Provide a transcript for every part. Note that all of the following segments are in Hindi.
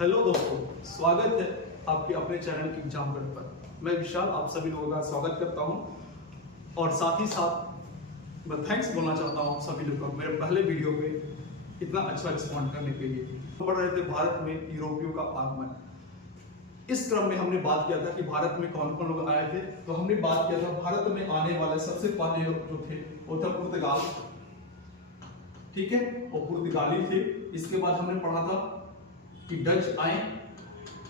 हेलो दोस्तों, स्वागत है आपके अपने चैनल की एग्जाम गढ़ पर। मैं विशाल आप सभी लोगों का स्वागत करता हूं और साथ ही साथ मैं थैंक्स बोलना चाहता हूं आप सभी लोगों को मेरे पहले वीडियो पे इतना अच्छा रिस्पॉन्ड करने के लिए। पढ़ रहे थे भारत में यूरोपियों का आगमन। इस क्रम में हमने बात किया था कि भारत में कौन कौन लोग आए थे। तो हमने बात किया था भारत में आने वाले सबसे पहले लोग जो थे वो था पुर्तगाल, ठीक है, वो पुर्तगाली थे। इसके बाद हमने पढ़ा था कि डच आए,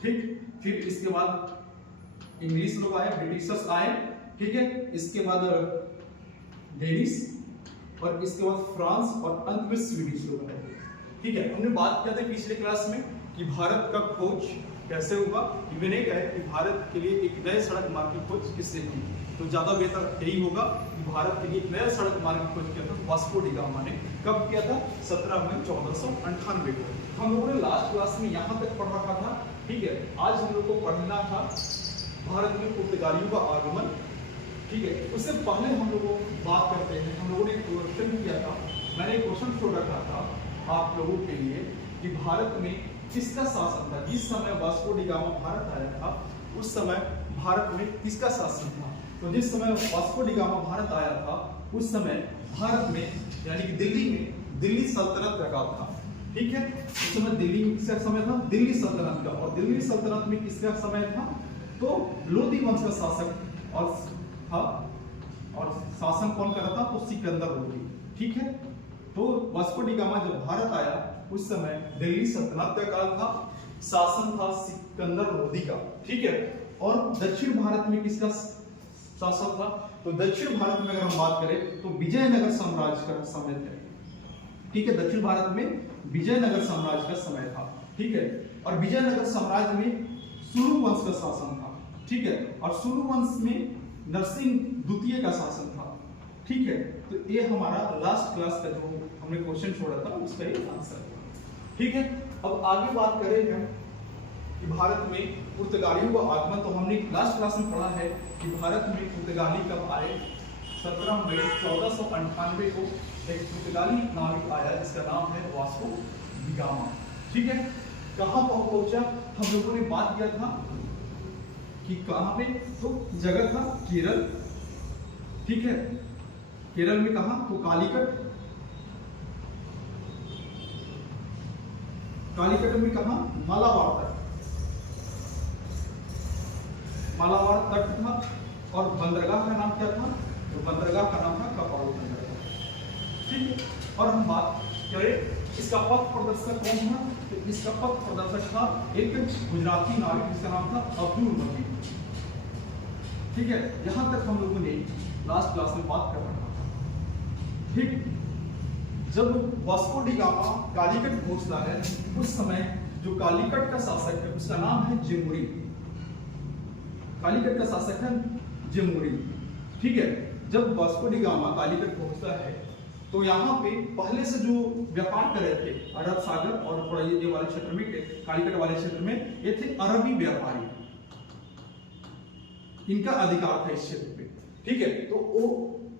ठीक, फिर इसके बाद इंग्लिश लोग आए, ब्रिटिशर्स आए, ठीक है, इसके बाद डेनिश और इसके बाद फ्रांस और अंत में स्वीडिश लोग आए, ठीक है। हमने बात किया था पिछले क्लास में कि भारत का खोज कैसे हुआ। मैंने कहा कि भारत के लिए एक नए सड़क मार्ग की खोज किससे की, तो ज्यादा बेहतर यही होगा कि भारत के लिए एक नया सड़क मार्ग की खोज किया था वास्को डी गामा ने। कब किया था? 17 मई 1498 को। हम लोगों ने लास्ट क्लास में यहाँ तक पढ़ रखा था, ठीक है। आज हम लोग को पढ़ना था भारत में पुर्तगालियों का आगमन, ठीक है। उससे पहले हम लोग बात करते हैं, हम लोगों ने एक क्वेश्चन किया था, मैंने एक क्वेश्चन छोड़ रखा था आप लोगों के लिए कि भारत में किसका शासन था। जिस समय वास्को डी गामा भारत आया था उस समय भारत में किसका शासन था? तो जिस समय वास्को डी गामा भारत आया था उस समय भारत में यानी कि दिल्ली में दिल्ली सल्तनत रखा था, ठीक है। उस समय दिल्ली में किसका समय था? दिल्ली सल्तनत का। और दिल्ली सल्तनत में किसका समय था? तो लोधी वंश का शासक और था, और शासन कौन कर रहा था? तो सिकंदर लोधी, ठीक है। तो वास्को डी गामा जब भारत आया उस समय दिल्ली सल्तनत का काल था, शासन था सिकंदर लोधी का, ठीक है। और दक्षिण भारत में किसका शासक था? तो दक्षिण भारत में अगर हम बात करें तो विजयनगर साम्राज्य का समय था, ठीक है। दक्षिण भारत में विजयनगर साम्राज्य का समय था, ठीक है। और विजयनगर साम्राज्य में सुरु वंश का शासन था, ठीक है। और सुरु वंश में नरसिंह द्वितीय का शासन था, ठीक है। तो ये हमारा लास्ट क्लास का जो हमने क्वेश्चन छोड़ा था उसका ये आंसर है, ठीक है। अब आगे बात करें हम कि भारत में पुर्तगालियों का आगमन। तो हमने लास्ट क्लास में पढ़ा है कि भारत में पुर्तगाली कब आए? 17 मई 1498 को एक पुर्तगाली नाविक आया जिसका नाम है वास्को डी गामा, ठीक है। कहां पहुंचा? हम लोगों ने बात किया था कि कहां पे, तो जगह था केरल, ठीक है। केरल में कहा? तो कालीकट। कालीकट में कहा? मालाबार तट, मालाबार तट था। और बंदरगाह का नाम क्या था? तो बंदरगाह का नाम था कपाड़ू बंदरगाह, ठीक है। और हम बात करें इसका पथ प्रदर्शक कौन था? तो इसका पथ प्रदर्शक था एक गुजराती नाविक जिसका नाम था अब्दुल मजीद, ठीक है। यहां तक हम लोगों ने लास्ट क्लास में बात कर रखा था, ठीक। जब वास्को डी गामा कालीकट पहुंचता है उस समय जो कालीकट का शासक है उसका नाम है जेमुरी। कालीकट का शासक है जेमुरी, ठीक है। जब वास्को डी गामा कालीकट पहुंचता है तो यहाँ पे पहले से जो व्यापार कर रहे थे अरब सागर और थोड़ा ये वाले क्षेत्र में, कालीकट वाले क्षेत्र में, ये थे अरबी व्यापारी, इनका अधिकार था इस क्षेत्र पे, ठीक है। तो वो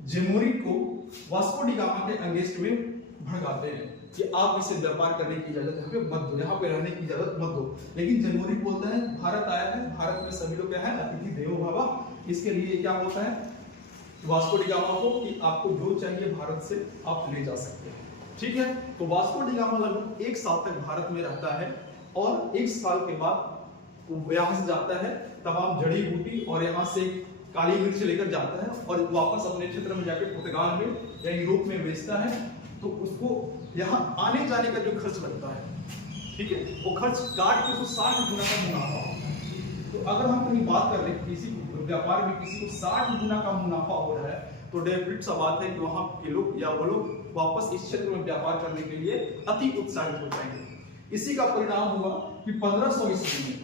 जेमुरी को वास्को डी गामा के अगेंस्ट में भड़काते हैं कि आप इसे व्यापार करने की इजाजत यहाँ पे मत दो, यहाँ पे रहने की इजाजत मत दो। लेकिन जेमुरी बोलता है भारत आया है, भारत में सभी लोग क्या है? अतिथि देवो भव। इसके लिए क्या बोलता है वास्को डी गामा को कि आपको जो चाहिए भारत से आप ले जा सकते हैं, ठीक है। तो वास्को डी गामा लगभग 1 साल तक भारत में रहता है और 1 साल के बाद वो यहाँ से जाता है, तमाम जड़ी बूटी और यहाँ से काली मिर्च लेकर जाता है और वापस अपने क्षेत्र में जाकर पुर्तगाल में या यूरोप में बेचता है। तो उसको यहाँ आने जाने का जो खर्च लगता है, ठीक है, वो खर्च काट के उसको 60 गुना का मुनाफा होता है। तो अगर हम कहीं बात कर रहे हैं किसी व्यापार में किसी को 60 गुना का मुनाफा हो रहा है तो डेफिनेट सा बात है कि वहां के लोग या वो लोग वापस इस क्षेत्र में व्यापार करने के लिए अति उत्साहित हो जाएंगे। इसी का परिणाम हुआ कि 1500 ईस्वी में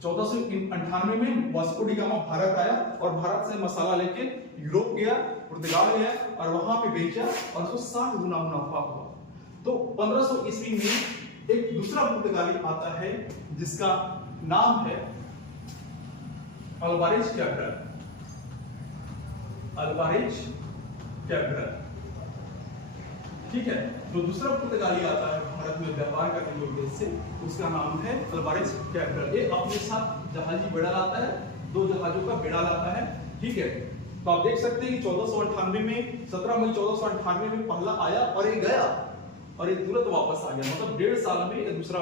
1498 में वास्को डी गामा भारत आया और भारत से मसाला लेके यूरोप गया, पुर्तगाल गया और वहां पे बेचा और उसको 60 गुना मुनाफा हुआ। तो 1500 ईस्वी में एक दूसरा पुर्तगाली आता है जिसका नाम है अल्वारेज कैब्रल। अल्वारेज कैब्रल, ठीक है। तो दूसरा पुर्तगाली आता है भारत में व्यापार करने के उद्देश्य से, उसका नाम है अल्वारेज कैब्रल। ये अपने साथ जहाजी बेड़ा लाता है, 2 जहाजों का बेड़ा लाता है, ठीक है। तो आप देख सकते हैं कि 1498 में 17 मई 1498 में पहला आया और ये गया और ये तुरंत वापस आ गया। मतलब 1.5 साल में ये दूसरा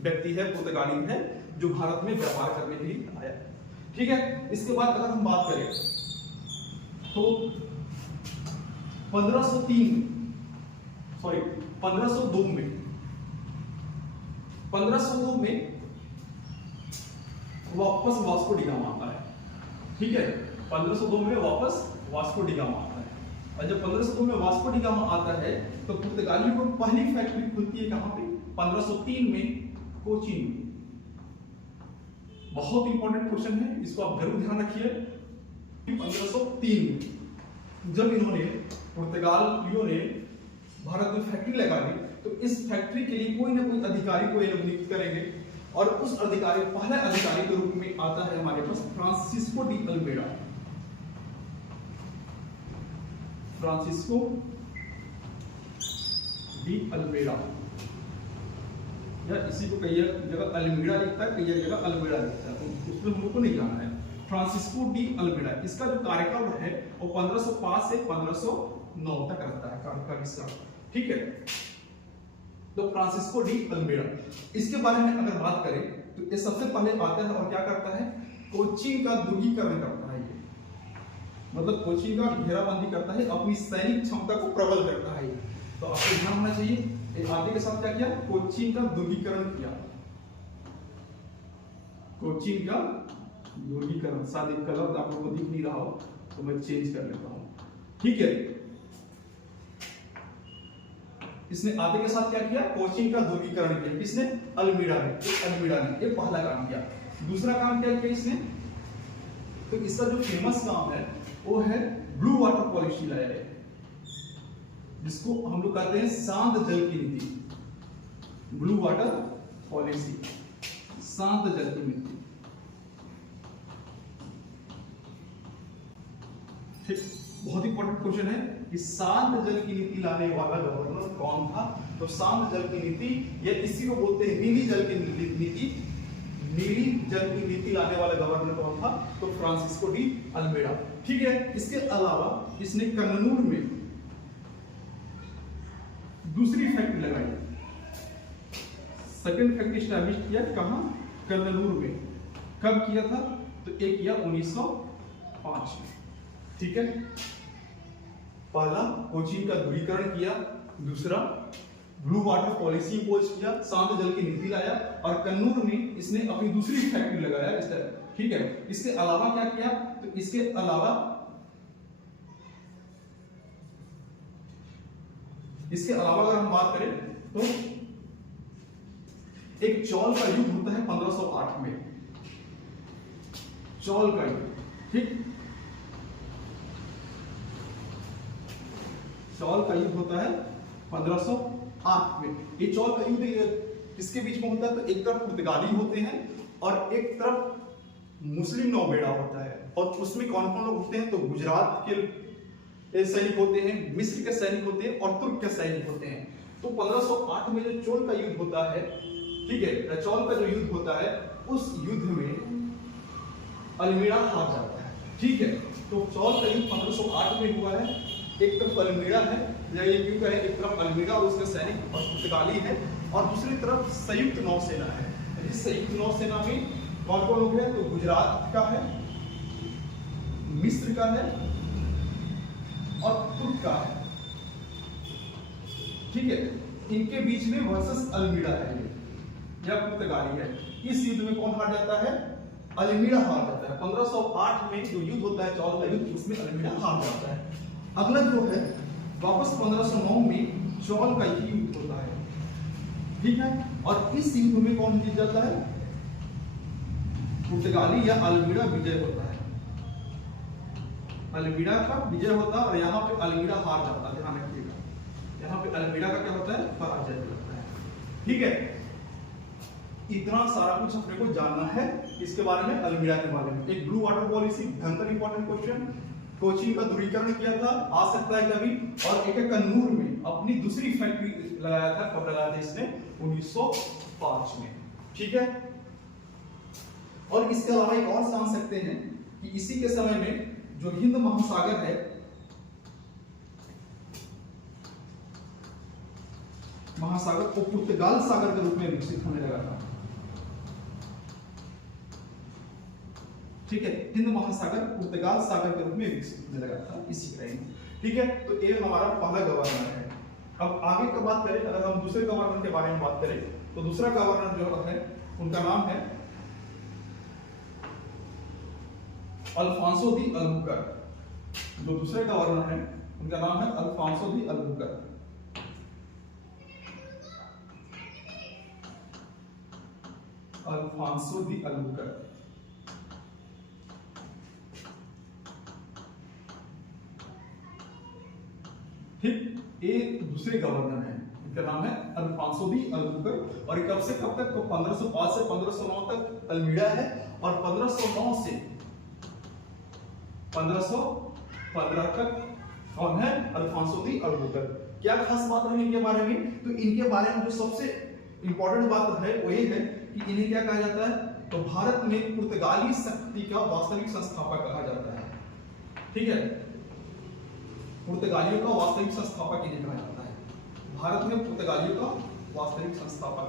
व्यक्ति है, पुर्तगाली है, जो भारत में व्यापार करने के लिए आया, ठीक है। इसके बाद अगर हम बात करें तो 1502 में वापस वास्को डी गामा आता है, ठीक है। 1502 में वापस वास्को डी गामा आता है, और जब 1502 में वास्को डी गामा आता है तो पुर्तगालियों को पहली फैक्ट्री खुलती है कहां पे? 1503 में कोचीन में। बहुत इंपॉर्टेंट क्वेश्चन है, इसको आप जरूर ध्यान रखिए। 1503 में जब इन्होंने पुर्तगालियों ने भारत में फैक्ट्री लगा दी, तो इस फैक्ट्री के लिए कोई ना कोई अधिकारी को ये लोग नियुक्त करेंगे, और उस अधिकारी, पहले अधिकारी के रूप में आता है हमारे पास Francisco de Almeida. Francisco de Almeida, या इसी को कई जगह अल्मीड़ा लिखता है, कई जगह अल्मेडा लिखता है, तो उसमें हम लोग को नहीं जाना है। फ्रांसिस्को डी अल्मेडा, इसका जो कार्यकाल है वो 1505 से 1509 तक रहता है कार्यकाल इसका, ठीक है। तो फ्रांसिस्को डी अल्मेडा, इसके बारे में अगर बात करें तो ये सबसे पहले आता है और क्या करता है? कोचीन का दुर्गीकरण करता है। ये मतलब कोचीन का घेराबंदी करता है, अपनी सैनिक क्षमता को प्रबल करता है। तो आपको ध्यान होना चाहिए, आगे के साथ क्या किया? कोचीन का दुर्गीकरण किया। कोचीन का दुर्गीकरण, शायद एक कलर आप लोगों को दिख नहीं रहा हो तो मैं चेंज कर लेता हूं, ठीक है। इसने आते के साथ क्या किया? कोचीन का दुर्गीकरण किया। किसने? अल्मीड़ा ने। ये पहला काम किया। दूसरा काम क्या किया इसने? तो इसका जो फेमस काम है वो है ब्लू वाटर पॉलिसी लाया है, जिसको हम लोग कहते हैं शांत जल की नीति। ब्लू वाटर पॉलिसी, शांत जल की नीति, ठीक। बहुत इंपॉर्टेंट क्वेश्चन है कि शांत जल की नीति लाने वाला गवर्नर कौन था? तो शांत जल की नीति, या इसी को बोलते हैं नीली जल की नीति। नीली जल की नीति लाने वाला गवर्नर कौन था? तो फ्रांसिस्को डी अल्मेडा, ठीक है। इसके अलावा इसने कन्नूर में दूसरी फैक्ट्री लगाई, सेकंड फैक्ट्री एस्टैब्लिश किया। कहां? कन्नूर में। कब किया था? तो एक किया 1905 में, ठीक है। पहला कोचीन का दूरीकरण किया, दूसरा ब्लू वाटर पॉलिसी इम्पोज किया, शांत जल की नीति लाया, और कन्नूर में इसने अपनी दूसरी फैक्ट्री लगाया इस तरह, ठीक है। इसके अलावा क्या किया? तो इसके अलावा अगर हम बात करें तो एक चौल का युद्ध होता है 1508 में, चौल का युद्ध, ठीक। चौल का युद्ध होता है 1508 में। ये चौल का युद्ध किसके बीच में होता है? तो एक तरफ पुर्तगाली होते हैं और एक तरफ मुस्लिम नौबेड़ा होता है। और उसमें कौन कौन लोग होते हैं? तो गुजरात के सैनिक होते हैं, मिस्र के सैनिक होते हैं, और तुर्क के सैनिक होते हैं। तो 1508 में जो चौल का युद्ध होता है, ठीक है, चौल का जो युद्ध होता है, उस युद्ध में अल्मीड़ा हार जाता है, ठीक है। तो चौल का युद्ध 1508 में हुआ है। एक तरफ अल्मीड़ा है, या ये क्यों कहें, एक तरफ अल्मीड़ा और उसके सैनिक और पुर्तगाली है, और दूसरी तरफ संयुक्त नौसेना है। इस संयुक्त नौसेना में कौन कौन लोग हैं? तो गुजरात का है, मिस्र का है, और तुर्क का है, ठीक है। इनके बीच में वर्सेस अल्मीड़ा है, या पुर्तगाली है। इस युद्ध में कौन हार जाता है? अल्मीड़ा हार जाता है। 1508 में जो युद्ध होता है, चौल का युद्ध, उसमें अल्मीड़ा हार जाता है। अगला जो है वापस 1509 में चौल का ही युद्ध होता है, ठीक है। और इस युद्ध में कौन जीत जाता है? पुर्तगाली या अल्मीड़ा विजय होता है। अल्मीड़ा का विजय होता है, और यहाँ पे अल्मीड़ा हार जाता है। ध्यान रखिएगा, यहाँ पे अल्मीड़ा का क्या होता है? पराजय होता है, ठीक है। इतना सारा कुछ अपने को जानना है इसके बारे में, अल्मीड़ा के बारे में। एक ब्लू वाटर पॉलिसी, भयंकर इंपॉर्टेंट क्वेश्चन। कोचीन का दूरीकरण किया था, आ सकता है कभी, और एक कन्नूर में अपनी दूसरी फैक्ट्री लगाया था। कब लगाया था इसने? 1905 में। ठीक है। और इसके अलावा एक और जान सकते हैं कि इसी के समय में जो हिंद महासागर है, महासागर को पुर्तगाल सागर के रूप में विकसित होने लगा था। ठीक है, हिंद महासागर पुर्तगाल सागर के रूप में विकसित होने लगा था इसी टाइम। ठीक है, तो ये हमारा पहला गवर्नर है। अब आगे का बात करें, अगर हम दूसरे गवर्नर के बारे में बात करें तो दूसरा गवर्नर जो है उनका नाम है अल्फांसो दी अल्बुकर्क। जो दूसरे गवर्नर हैं उनका नाम है Alfonso de Albuquerque. Alfonso de Albuquerque. ठीक, ये दूसरे गवर्नर हैं, इनका नाम है अल्फांसो दी अल्बुकर्क। और कब से कब तक? तो 1505 से 1509 तक अल्मीड़ा है, और 1509 से 1515 तक कौन है? Alfonso de Albuquerque. क्या खास बात है इनके बारे में? तो इनके बारे में जो सबसे इंपॉर्टेंट बात है वो ये है कि इन्हें क्या कहा जाता है? तो भारत में पुर्तगाली शक्ति का वास्तविक संस्थापक कहा जाता है। ठीक है, पुर्तगालियों का वास्तविक संस्थापक इन्हें कहा जाता है। भारत में पुर्तगालियों का वास्तविक संस्थापक।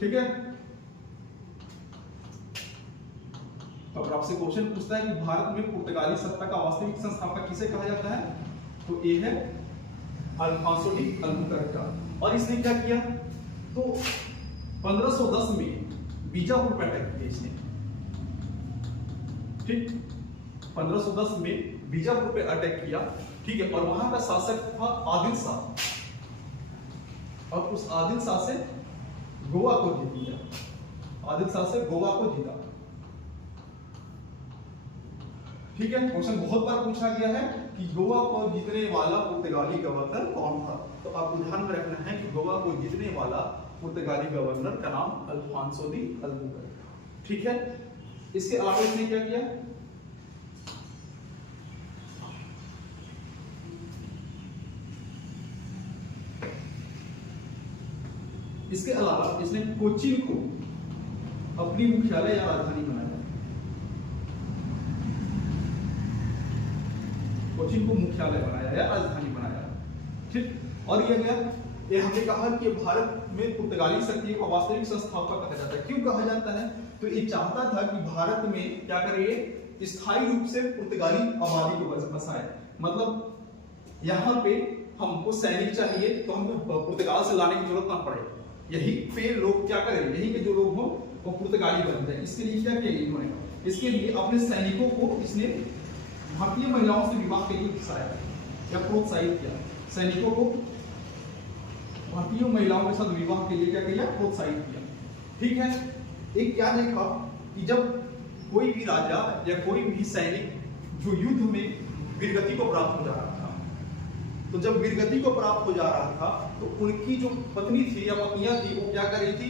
ठीक है, तो अगर आपसे क्वेश्चन पूछता है कि भारत में पुर्तगाली सत्ता का वास्तविक संस्थापक किसे कहा जाता है, तो ये है अल्फांसो डी अल्बुकर्क का। और इसने क्या किया? तो 1510 में बीजापुर पर अटैक किया इसने। ठीक, 1510 में बीजापुर पे अटैक किया। ठीक है, और वहां का शासक था आदिल शाह, और उस आदिल शाह से गोवा को जीत लिया। आदिल शाह से गोवा को जीता। ठीक है, क्वेश्चन बहुत बार पूछा गया है कि गोवा को जीतने वाला पुर्तगाली गवर्नर कौन था? तो आपको ध्यान में रखना है कि गोवा को जीतने वाला पुर्तगाली गवर्नर का नाम अल्फांसो दी अल्बुकर्क। ठीक है, इसके अलावा इसने क्या किया? इसके अलावा इसने कोचीन को अपनी मुख्यालय या राजधानी बनाया। कोचीन को मुख्यालय बनाया या राजधानी बनाया। ठीक, और ये हमने कहा कि भारत में पुर्तगाली शक्ति का वास्तविक संस्थापक कहा जाता है। क्यों कहा जाता है? तो ये चाहता था कि भारत में क्या करे, स्थायी रूप से पुर्तगाली आबादी को बसाए। मतलब यहाँ पे हमको सैनिक चाहिए तो हमको पुर्तगाल से लाने की जरूरत ना पड़े, यही पे लोग क्या करें, यही के जो लोग हो वो पुर्तगाली बनते हैं। इसके लिए क्या किया इन्होंने? इसके लिए अपने सैनिकों को इसने भारतीय महिलाओं से विवाह के लिए उकसाया या प्रोत्साहित किया। सैनिकों को भारतीय महिलाओं के साथ विवाह के लिए क्या किया? प्रोत्साहित किया। ठीक है, एक क्या देखा कि जब कोई भी राजा या कोई भी सैनिक जो युद्ध में वीरगति को प्राप्त हो जा रहा था, तो जब वीरगति को प्राप्त हो जा रहा था तो उनकी जो पत्नी थी या पत्नियां थी वो क्या कर रही थी?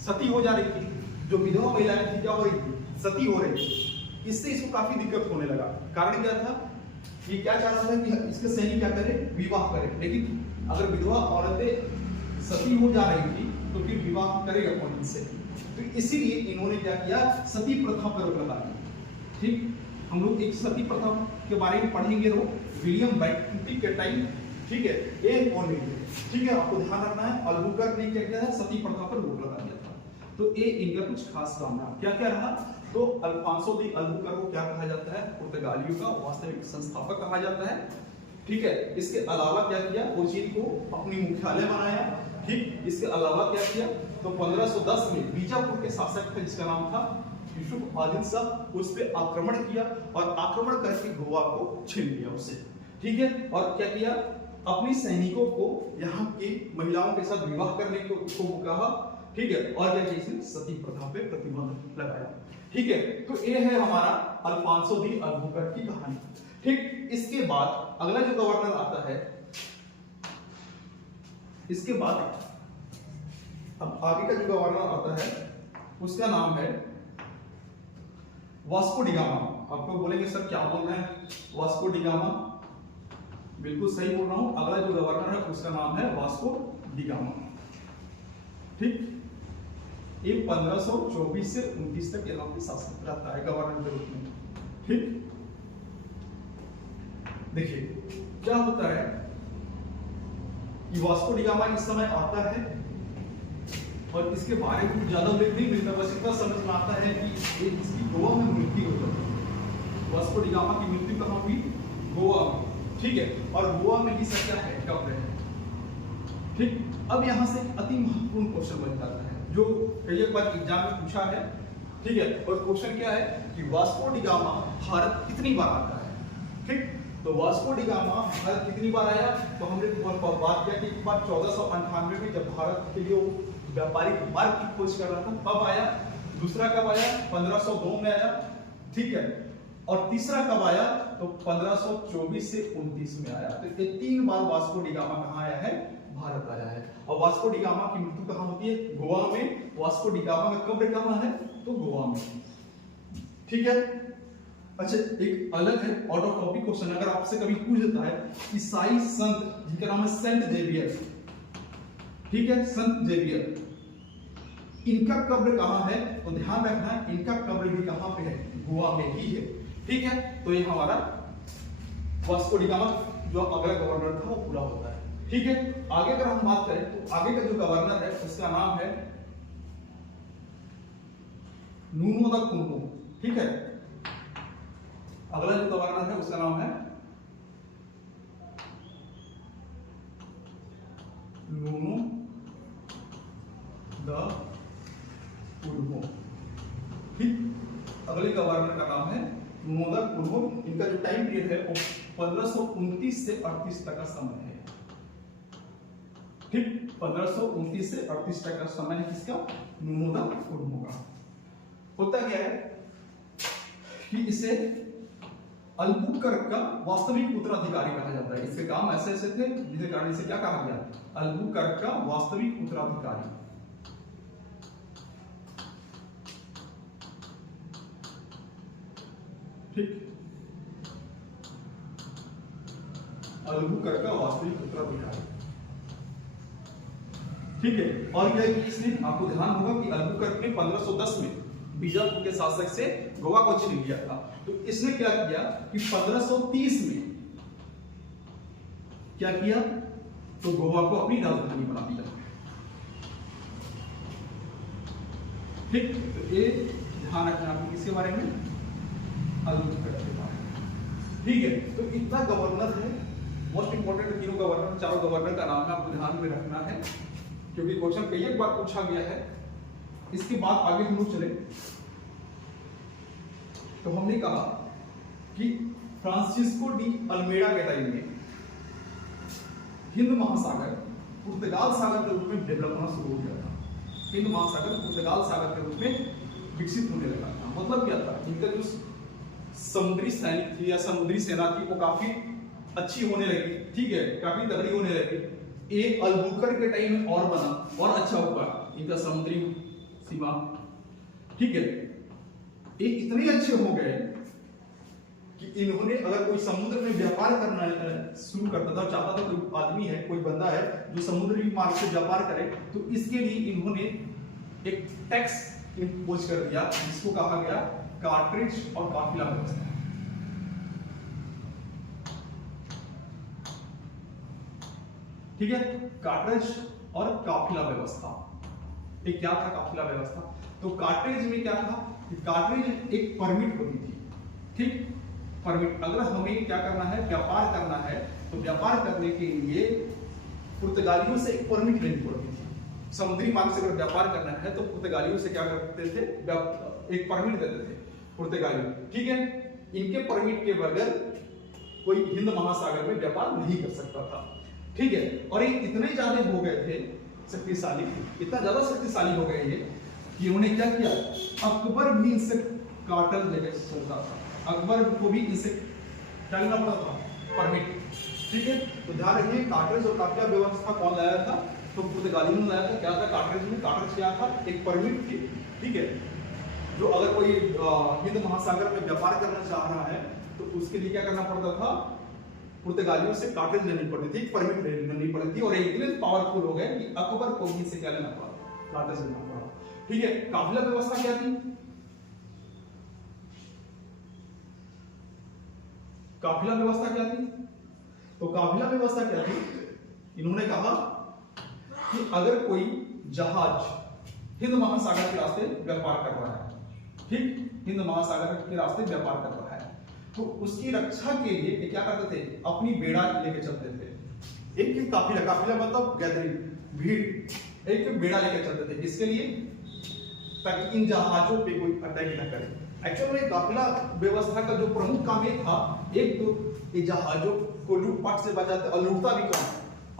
सती हो जा रही थी। जो विधवा महिलाएं थी क्या हो रही थी? सती हो रही थी। इससे इसको काफी दिक्कत होने लगा। कारण क्या था? ये क्या चाह रहा था कि इसके सैनिक क्या करे? विवाह करे। लेकिन अगर विधवा औरतें सती हो जा रही थी तो फिर विवाह करेगा कौन इनसे? तो इसीलिए इन्होंने क्या किया? सती प्रथा पर रोक लगा दी। ठीक, हम लोग एक सती प्रथा के बारे में पढ़ेंगे तो विलियम बेंटिक के टाइम। ठीक है, ये बोल रही है। ठीक है, आपको ध्यान रखना है। अल्बुकर्क ने क्या किया था? सती प्रथा पर रोक लगा दिया था। तो ये इनका कुछ खास काम रहा। क्या क्या रहा? तो अल्फांसो दी अल्बुकर्क को क्या कहा जाता है? पुर्तगालियों का वास्तविक संस्थापक कहा जाता है। ठीक है, इसके अलावा क्या किया? कोचीन को अपनी मुख्यालय बनाया। ठीक, इसके अलावा क्या किया? तो 1510 में बीजापुर के शासक थे जिसका नाम था यूसुफ आदिल शाह, उस पर आक्रमण किया और आक्रमण करके गोवा को छीन लिया उससे। ठीक है, और क्या किया? अपनी सैनिकों को यहाँ की महिलाओं के साथ विवाह करने को कहा। ठीक है, और क्या किया? सती प्रथा पे प्रतिबंध लगाया। ठीक है, तो ये है हमारा अल्फांसो दी अल्बुकर्क की कहानी। ठीक, इसके बाद अगला जो गवर्नर आता है, इसके बाद अब आगे का जो गवर्नर आता है उसका नाम है वास्को डी गामा। आप लोग बोलेंगे सर क्या बोल रहे हैं, वास्को डी गामा, बिल्कुल सही बोल रहा हूं। अगला जो गवर्नर है उसका नाम है वास्को डी गामा। ठीक, ये 1524 से 29 तक यहाँ पे शासन रहता है गवर्नर के रूप में। ठीक, देखिए क्या होता है कि वास्को डी गामा इस समय आता है और इसके बारे में ज्यादा उल्लेख नहीं मिलता, बस इतना समझ में आता है कि इसकी गोवा में मृत्यु हो गई। वास्को डी गामा की मृत्यु कहाँ हुई, गोवा में। ठीक है, और गोवा में ही सच्चा है कब रहे। ठीक, अब यहाँ से अति महत्वपूर्ण क्वेश्चन बन जाता है जो कई बार एग्जाम में पूछा है। ठीक है, और क्वेश्चन क्या है कि वास्को डी गामा भारत कितनी बार आता है। ठीक, तो वास्को डी गामा भारत कितनी बार आया, तो हमने बात किया कि एक बार 1498 में जब भारत के लिए व्यापारिक मार्ग की खोज कर रहा था तब आया। दूसरा कब आया, 1502 में आया। ठीक है, और तीसरा कब आया, तो 1524 से 29 में आया। तो ये 3 बार वास्को डी गामा कहाँ आया है, भारत आया है। और वास्को डी गामा की मृत्यु कहाँ होती है, गोवा में। वास्को डी गामा का कब्र कहाँ है, तो गोवा में। ठीक है, अच्छा एक अलग है आउट ऑफ टॉपिक क्वेश्चन, अगर आपसे कभी पूछ देता है ईसाई संत जिनका नाम है सेंट जेवियर। ठीक है, संत जेवियर, इनका कब्र कहाँ है, तो ध्यान रखना इनका कब्र भी कहाँ पे है, गोवा में ही है। ठीक है, तो ये हमारा वास्को डी गामा जो अगला गवर्नर था वो पूरा होता है। ठीक है, आगे अगर हम बात करें तो आगे का जो गवर्नर है उसका नाम है नूनो दा कुंटो। ठीक है, अगला जो गवर्नर है उसका नाम है नूनो दा कुंटो। ठीक, अगले गवर्नर का नाम है नूनो दा कुंटो। इनका जो टाइम पीरियड है वो 1529 से 38 तक का समय है। ठीक, 1529 से 38 तक का समय है किसका, नूनो दा कुंटो का। होता क्या है कि इसे अल्बुकर्क का वास्तविक उत्तराधिकारी कहा जाता है। इसके काम ऐसे ऐसे थे जिसके कारण इसे क्या कहा गया, अल्बुकर्क का वास्तविक उत्तराधिकारी। ठीक, अल्बुकर्क का वास्तविक उत्तराधिकारी। ठीक है, और क्या कि इसने, आपको ध्यान होगा कि अल्बुकर्क ने 1510 में बीजापुर के शासक से गोवा को छीन लिया था। तो इसने क्या किया कि 1530 में क्या किया, तो गोवा को अपनी राजधानी बना दिया। ठीक, तो ये ध्यान रखना आपको किसके बारे में, अल्बुकर्क के बारे में। ठीक है, तो इतना गवर्नर है, मोस्ट इंपोर्टेंट तीनों गवर्नर, चारों गवर्नर का नाम है आपको ध्यान में रखना है क्योंकि क्वेश्चन कई बार पूछा गया है। इसके बाद आगे हम लोग चले तो हमने कहा कि फ्रांसिस्को डी अल्मेडा के टाइम में हिंद महासागर पुर्तगाल सागर के रूप में डेवलप होना शुरू हो गया था। हिंद महासागर पुर्तगाल सागर के रूप में विकसित होने लगा था। मतलब क्या था, इनका जो समुद्री सैनिक थी या समुद्री सेना थी वो काफी अच्छी होने लगी। ठीक है, काफी तगड़ी होने लगी। ये अल्बुकर्क के टाइम में और बना और अच्छा हुआ इनका समुद्री सीमा। ठीक है, ये इतने अच्छे हो गए कि इन्होंने अगर कोई समुद्र में व्यापार करना शुरू करता था, चाहता था कोई आदमी है, कोई बंदा है जो समुद्री मार्ग से व्यापार करे, तो इसके लिए इन्होंने एक टैक्स इम्पोज कर दिया जिसको कहा गया कार्ट्रिज और काफिला व्यवस्था। ठीक है, कार्ट्रिज और काफिला व्यवस्था। ये क्या था काफिला व्यवस्था, तो कार्ट्रिज में क्या था, कार्ट्रिज एक परमिट होती थी। ठीक, परमिट, अगर हमें क्या करना है, व्यापार करना है, तो व्यापार करने के लिए पुर्तगालियों से एक परमिट लेनी पड़ती थी। समुद्री मार्ग से अगर व्यापार करना है तो पुर्तगालियों से क्या करते थे, एक परमिट देते थे पुर्तगाली। ठीक है, इनके परमिट के बगैर कोई हिंद महासागर में व्यापार नहीं कर सकता था। ठीक है, और ये इतने ज्यादा हो गए थे शक्तिशाली, इतना ज्यादा शक्तिशाली हो गए ये कि उन्होंने क्या किया, अकबर भी इनसे कार्टल लेकर चलता था। अकबर को भी इनसे चलना पड़ा था परमिट। ठीक है, तो ध्यान रखिए कार्टरेज और काफिला व्यवस्था कौन लाया था, तो पुर्तगालियों ने लाया था। क्या था कार्टरेज में, कार्टरेज क्या था, एक परमिट थी। ठीक है, जो अगर कोई हिंद महासागर में व्यापार करना चाह रहा है तो उसके लिए क्या करना पड़ता था, पुर्तगालियों से कागज लेनी पड़ती थी, परमिट लेनी पड़ती थी, और इतने पावरफुल हो गए कि अकबर को भी से क्या लेना पड़ा, कागज लेना पड़ा। ठीक है, काफिला व्यवस्था क्या थी? काफिला व्यवस्था क्या थी? तो काफिला व्यवस्था क्या थी? इन्होंने कहा कि अगर कोई जहाज हिंद महासागर के रास्ते व्यापार कर रहा है, ठीक, हिंद महासागर के रास्ते व्यापार कर रहा है, तो उसकी रक्षा के लिए ये क्या करते थे, अपनी बेड़ा लेके चलते थे। एक काफिला, काफिला मतलब गैदरिंग, भीड़, एक बेड़ा लेके चलते थे। किसके लिए? ताकि इन जहाजों पे कोई अटैक न करे। एक्चुअल में काफिला व्यवस्था का जो प्रमुख काम ये था, एक तो ये जहाजों को लूटपाट से बचाते और लूटता भी कौन?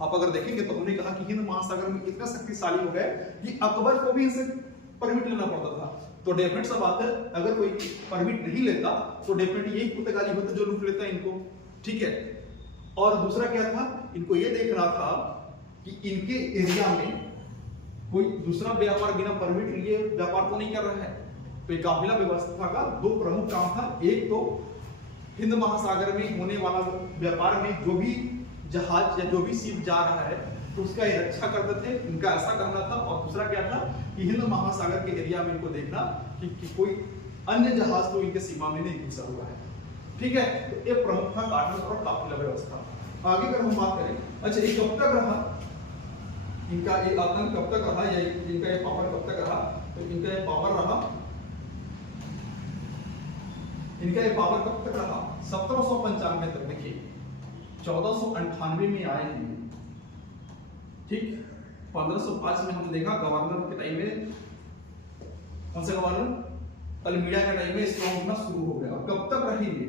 आप अगर देखेंगे तो हमने कहा कि हिंद महासागर में इतना शक्तिशाली हो गए कि अकबर को भी इसे परमिट लेना पड़ता था। तो डेफिनेट सा बात है, अगर कोई परमिट नहीं लेता तो डेफिनेट यही पुर्तगाली होता जो लूट लेता इनको। ठीक है, और दूसरा क्या था, इनको ये देखना था कि इनके एरिया में कोई दूसरा व्यापार बिना परमिट लिए व्यापार तो नहीं कर रहा है। तो ये काफिला व्यवस्था का दो प्रमुख काम था। एक तो हिंद महासागर में होने वाला व्यापार में जो भी जहाज या जो भी शिप जा रहा है तो उसका ये रक्षा करते थे, इनका ऐसा करना था। और दूसरा क्या था कि हिंद महासागर के एरिया में इनको देखना कि कोई अन्य जहाज तो इनके सीमा में नहीं घुसा हुआ है। ठीक है, तो ये प्रमुख था कार्टर और काफिला व्यवस्था। आगे अगर हम बात करें, अच्छा ये कब तक रहा, इनका ये आतंक कब तक रहा, या इनका ये पावर कब तक रहा? तो इनका ये पावर रहा, इनका ये पावर कब तक रहा? 1795 तक। देखिए 1498 में आए हैं, ठीक, 1505 में हमने देखा गवर्नर के टाइम में, कौन सा गवर्नर, तलमीड़ा के टाइम में स्ट्रॉन्ग होना शुरू हो गया। और कब तक रहेंगे?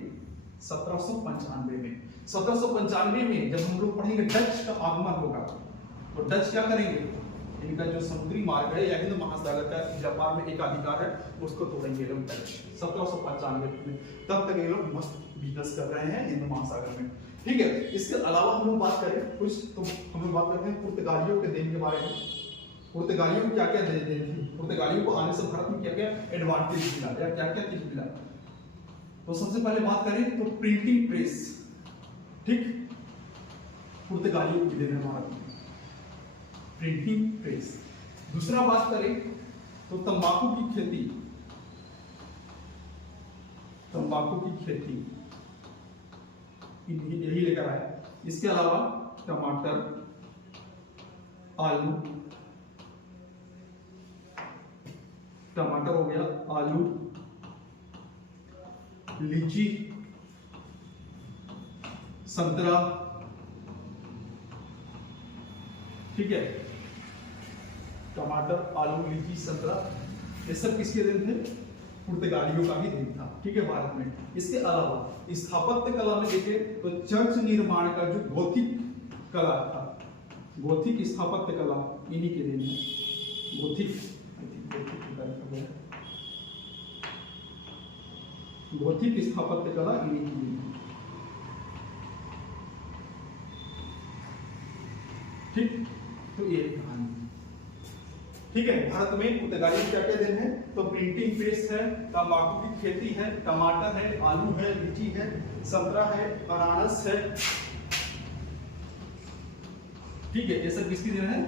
1795 में। 1795 में जब हम लोग पढ़ेंगे डच का आगमन होगा, तो डच क्या करेंगे, इनका जो समुद्री मार्ग है या हिंद महासागर का व्यापार में एक अधिकार है उसको तोड़ेंगे लोग डच 1795 में। तब तक ये लोग मस्त बिजनेस कर रहे हैं हिंद महासागर में। ठीक है, इसके अलावा हम लोग बात करें कुछ, तो हम लोग बात करते हैं पुर्तगालियों के देन के बारे में। पुर्तगालियों को क्या क्या देन थी, पुर्तगालियों को आने से भारत में क्या क्या एडवांटेज मिला या क्या क्या चीज मिला? तो सबसे पहले बात करें तो प्रिंटिंग प्रेस, ठीक, पुर्तगालियों की देन है भारत में, प्रिंटिंग प्रेस। दूसरा बात करें तो तंबाकू की खेती, तंबाकू की खेती यही लेकर आए। इसके अलावा टमाटर, आलू, टमाटर हो गया, आलू, लीची, संतरा, ठीक है, टमाटर, आलू, लीची, संतरा, ये सब किसके देन थे? पुर्तगालियों का भी देन था। ठीक है, भारत में। इसके अलावा स्थापत्य कला में देखें तो चर्च निर्माण का जो गोथिक कला था, गोथिक स्थापत्य कला इन्हीं के देन है। गोथिक स्थापत्य कला इन्हीं की देन है। ठीक, तो ये कहानी। ठीक है, भारत में पुर्तगाली क्या क्या देन है? तो प्रिंटिंग प्रेस है, तंबाकू की खेती है, टमाटर है, आलू है, लीची है, संतरा है, अनानास है। ठीक है, ये सब किसकी देन है?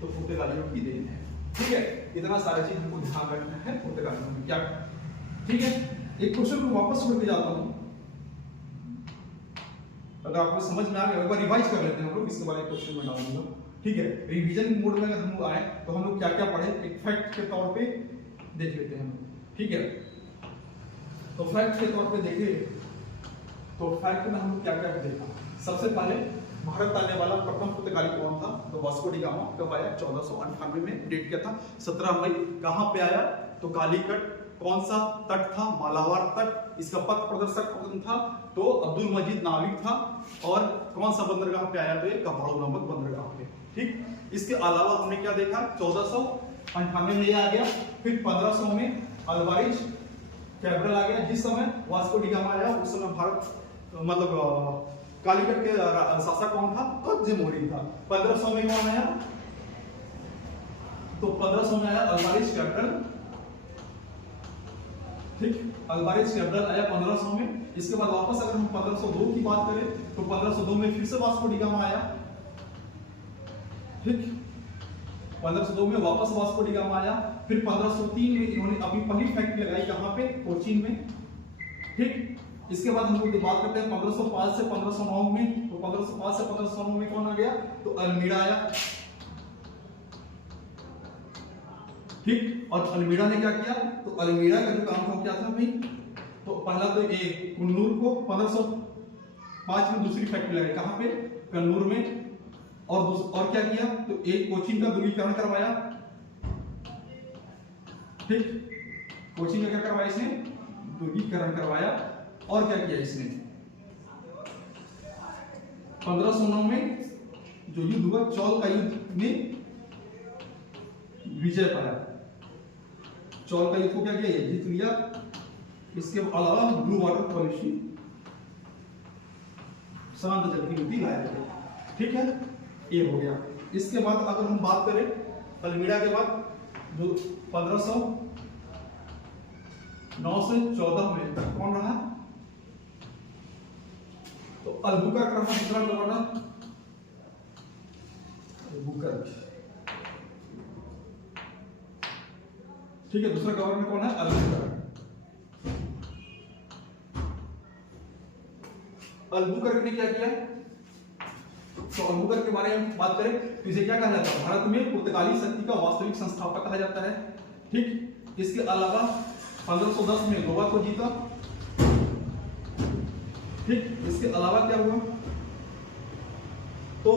तो पुर्तगालियों की देन है। ठीक है, इतना सारा चीज हमको ध्यान रखना है पुर्तगालियों में क्या। ठीक है, एक क्वेश्चन को वापस छोड़ के जाता हूं, अगर आपको समझ में आ गया एक बार रिवाइज कर लेते हैं हम लोग, इसके बाद एक क्वेश्चन में डालूंगा। ठीक है, रिवीजन मोड में अगर हम लोग आए तो हम लोग क्या क्या पढ़े एक फैक्ट के तौर पे देख लेते हैं हम। ठीक है, तो फैक्ट के तौर पे देखें तो फैक्ट में हम लोग क्या क्या देखा। सबसे पहले भारत आने वाला प्रथम पुर्तगाली कौन था? तो वास्को डी गामा। कब आया? 1498 में। डेट क्या था? 17 मई। कहां पे आया? तो कालीकट। कौन सा तट था? मालाबार तट। इसका पथ प्रदर्शक कौन था? तो अब्दुल मजीद नाविक था। और कौन सा बंदरगाह पे आया? तो ये कबाड़ू नामक बंदरगाह पे। ठीक, इसके अलावा हमने क्या देखा? 1498 में आ गया, फिर 1500 में अल्वारिज कैपिटल आ गया। जिस समय वास्को डी गामा आया उस समय भारत मतलब कालीकट के शासक कौन था? तो जिमोरी था। 1500 में कौन आया? तो 1500 में आया अल्वारिज कैपिटल। ठीक, अल्वारेज कैब्रल आया 1500 में। इसके बाद वापस अगर हम 1502 की बात करें तो 1502 में फिर से वास्को डी गामा आया। ठीक, 1502 में वापस वास्को डी गामा आया। फिर 1503 में इन्होंने अपनी पहली फैक्ट्री लगाई, कहां पे? कोचीन में। ठीक, इसके बाद हम लोग बात करते हैं 1505 से 1509 में। तो 1505 से 1509 में कौन आ गया? तो अल्मीड़ा आया। ठीक, और अल्मीड़ा ने क्या किया? तो अल्मीड़ा का जो काम था क्या था भाई? तो पहला तो एक कन्नूर को 1505 में दूसरी फैक्ट्री लगाई, कहां पे? कन्नूर में। और क्या किया? तो एक कोचीन का ध्रुवीकरण करवाया। ठीक, कोचीन का क्या करवाया इसने? ध्रुवीकरण करवाया। और क्या किया इसने? 1509 में जो युद्ध हुआ, चौल का युद्ध में विजय पाया। चौल का युद्ध को क्या किया? जीत लिया। इसके अलावा ब्लू वाटर पॉलिसी, शांत जल की नीति लाया गया। ठीक है, ये हो गया। इसके बाद अगर हम बात करें अल्मीड़ा के बाद जो 1509 से 14 में तक कौन रहा? तो अल्बुकर्क रहा दूसरा गवर्नर। अल्बुकर्क, ठीक है, दूसरा गवर्नर कौन है? अल्बुकर्क। अल्बुकर्क ने क्या किया? तो अल्बुकर्क के बारे में बात करें तो इसे क्या कहा जाता है? भारत में पुर्तगाली शक्ति का वास्तविक संस्थापक कहा जाता है। ठीक, इसके अलावा 1510 में गोवा को जीता। ठीक, इसके अलावा क्या हुआ? तो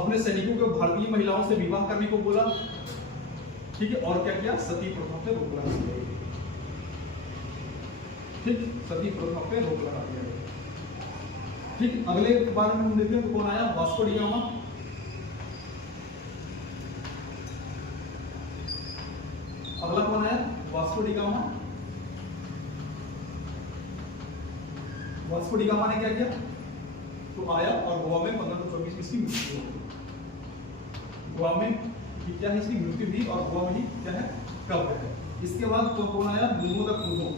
अपने सैनिकों को भारतीय महिलाओं से विवाह करने को बोला। ठीक है, और क्या किया? सती प्रथा पे रोक लगा दिया। ठीक, सती प्रथा पे रोक लगा दिया। ठीक, अगले बार में हम देखते हैं तो कौन आया? Vasco D gamma. अगला कौन आया? Vasco D gamma. Vasco D gamma ने क्या किया? तो आया और गोवा में 1524 में इसकी मृत्यु हो गई। गोवा में क्या है? इसकी मृत्यु भी, और गोवा में ही क्या है? कब्र है। इसके बाद तो कौन आया? नुनो द कुनो।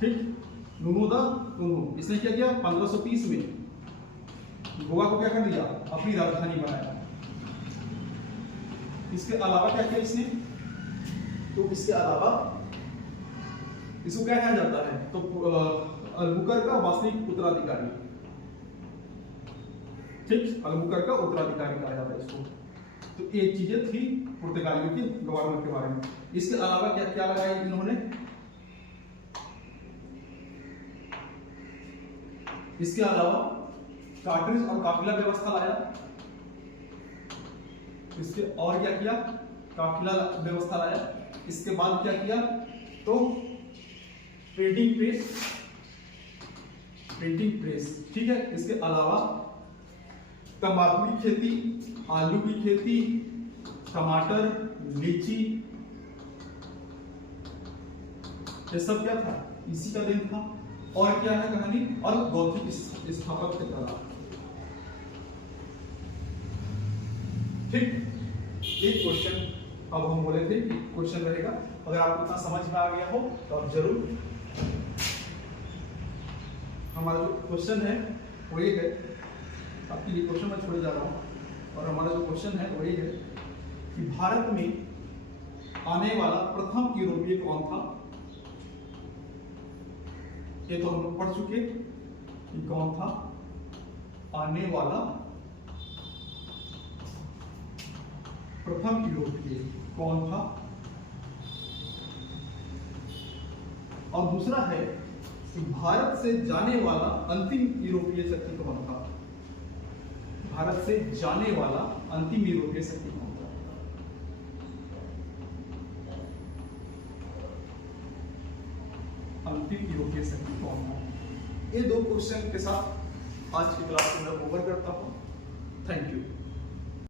ठीक, नुनो द कुनो, इसने क्या किया? 1530 में गोवा को क्या कर दिया? अपनी राजधानी बनाया। इसके अलावा क्या किया इसने? तो इसके अलावा इसको क्या कहा जाता है? तो अल्बुकर्क का वास्तविक उत्तराधिकारी। ठीक, अल्बुकर्क का उत्तराधिकारी कहा जाता है इसको। तो ये चीजें थी पुर्तगालियों के गवर्नर के बारे में। इसके अलावा क्या क्या लगाई इन्होंने? इसके अलावा कार्ट्रिज और काफिला व्यवस्था लाया। इसके और क्या किया? काफिला व्यवस्था लाया। इसके बाद क्या किया? तो प्रिंटिंग प्रेस। ठीक है, इसके अलावा तंबाकू की खेती, आलू की खेती, टमाटर, लीची, ये सब क्या था? इसी का देन था। और क्या है कहानी? और गौथिक स्थापत्य के कला। ठीक, एक क्वेश्चन अब हम बोले थे कि क्वेश्चन रहेगा, अगर आपको इतना समझ में आ गया हो तो आप जरूर। हमारा जो क्वेश्चन है वो ये है, आपके लिए क्वेश्चन मैं छोड़े जा रहा हूं, और हमारा जो क्वेश्चन है वो ये है कि भारत में आने वाला प्रथम यूरोपीय कौन था? ये तो हम लोग पढ़ चुके कि कौन था आने वाला प्रथम यूरोपीय कौन था। और दूसरा है कि भारत से जाने वाला अंतिम यूरोपीय शक्ति कौन था? भारत से जाने वाला अंतिम यूरोपीय शक्ति कौन था? अंतिम यूरोपीय शक्ति कौन था? ये दो क्वेश्चन के साथ आज की क्लास को मैं ओवर करता हूं। Thank you.